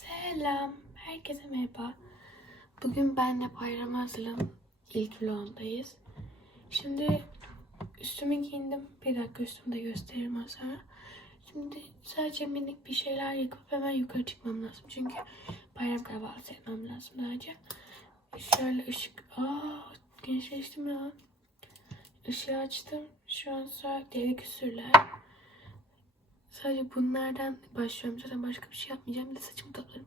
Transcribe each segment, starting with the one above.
Selam, herkese merhaba. Bugün benle bayram hazırlanıp ilk vlogundayız. Şimdi üstümü giyindim. Bir dakika üstümü de gösteririm sonra. Şimdi sadece minik bir şeyler yakıp hemen yukarı çıkmam lazım. Çünkü bayram kahvaltısı etmem lazım önce. Şöyle ışık... Aa, gençleştim ya. Işığı açtım. Şu an saat deli küsürler. Sadece bunlardan başlıyorum. Zaten başka bir şey yapmayacağım. Bir de saçımı toplarım.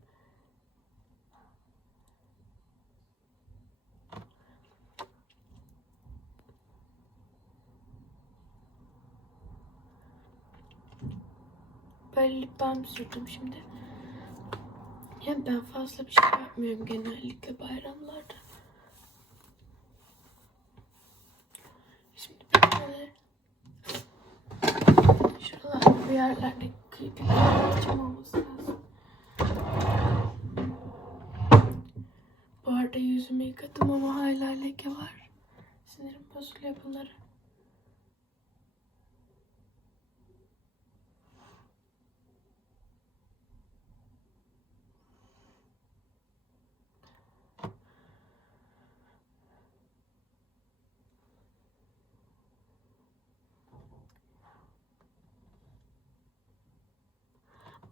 Böyle lip balm sürdüm şimdi. Yani ben fazla bir şey yapmıyorum genellikle bayramlarda. Şimdi bir tane Bir yerlerde kıyıklarım olması lazım. Bu arada yüzümü yıkadım ama hala leke var. Sinirim bozuluyor bunları.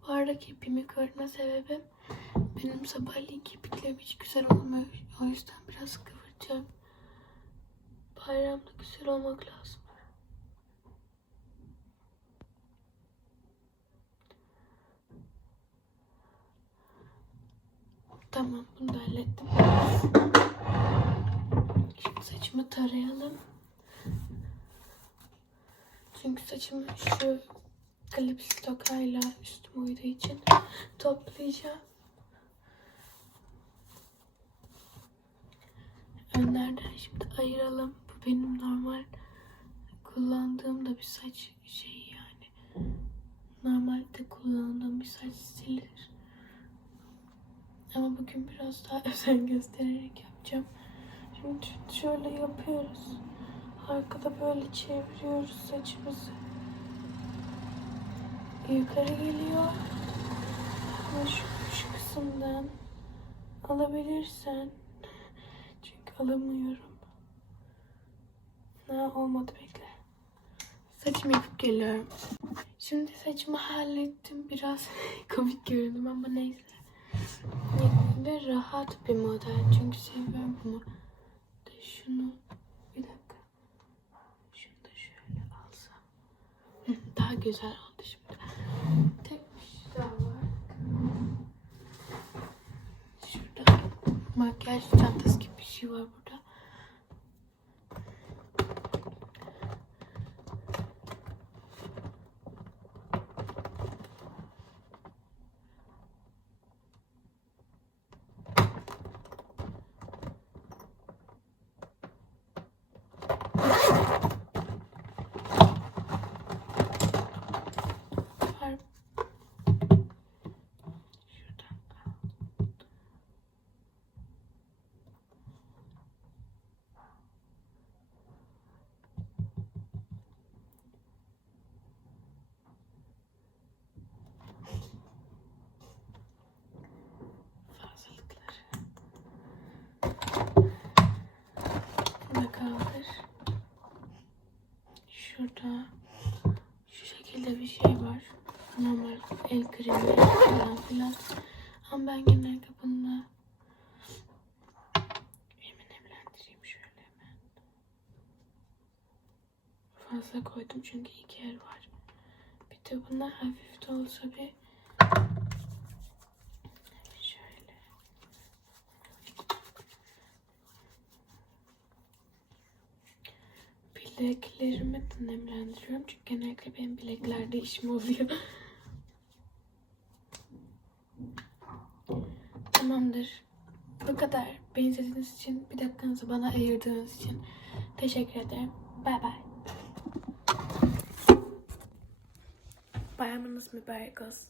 Arada kirpimi kıvırma sebebim benim sabahleyin kirpiklerim hiç güzel olmuyor. O yüzden biraz kıvıracağım. Bayramda güzel olmak lazım. Tamam bunu da hallettim. Şimdi saçımı tarayalım. Çünkü saçımı şu klips tokayla üstüme uyduğu için toplayacağım. Önlerden şimdi ayıralım. Bu benim normal kullandığım da bir saç şeyi yani. Normalde kullandığım bir saç stilidir. Ama bugün biraz daha özen göstererek yapacağım. Şimdi şöyle yapıyoruz. Arkada böyle çeviriyoruz saçımızı yukarı geliyor. Ama şu, şu kısımdan alabilirsen. Çünkü alamıyorum. Ha, olmadı bekle. Saçımı yapıp geliyorum. Şimdi saçımı hallettim. Biraz komik göründüm ama neyse. Ve rahat bir model. Çünkü seviyorum bunu. De şunu bir dakika. Şunu da şöyle alsam. Daha güzel oldu şimdi. Tek bir şey daha var. Şurada makyaj çantası gibi bir şey var burada. Var. Şuradan al. Fazlalıkları. Bunu da kaldır. Şurada şu şekilde bir şey var. Normal el kremi falan filan. Ama ben genellikle bununla elimi nemlendireyim şöyle hemen. Fazla koydum çünkü iki el var. Bir de buna hafif de olsa bir şöyle. Bileklerimi de nemlendiriyorum çünkü genellikle benim bileklerde işim oluyor. Tamamdır. Bu kadar. Beni izlediğiniz için, bir dakikanızı bana ayırdığınız için teşekkür ederim. Bay bay. Bayramınız mübarek olsun.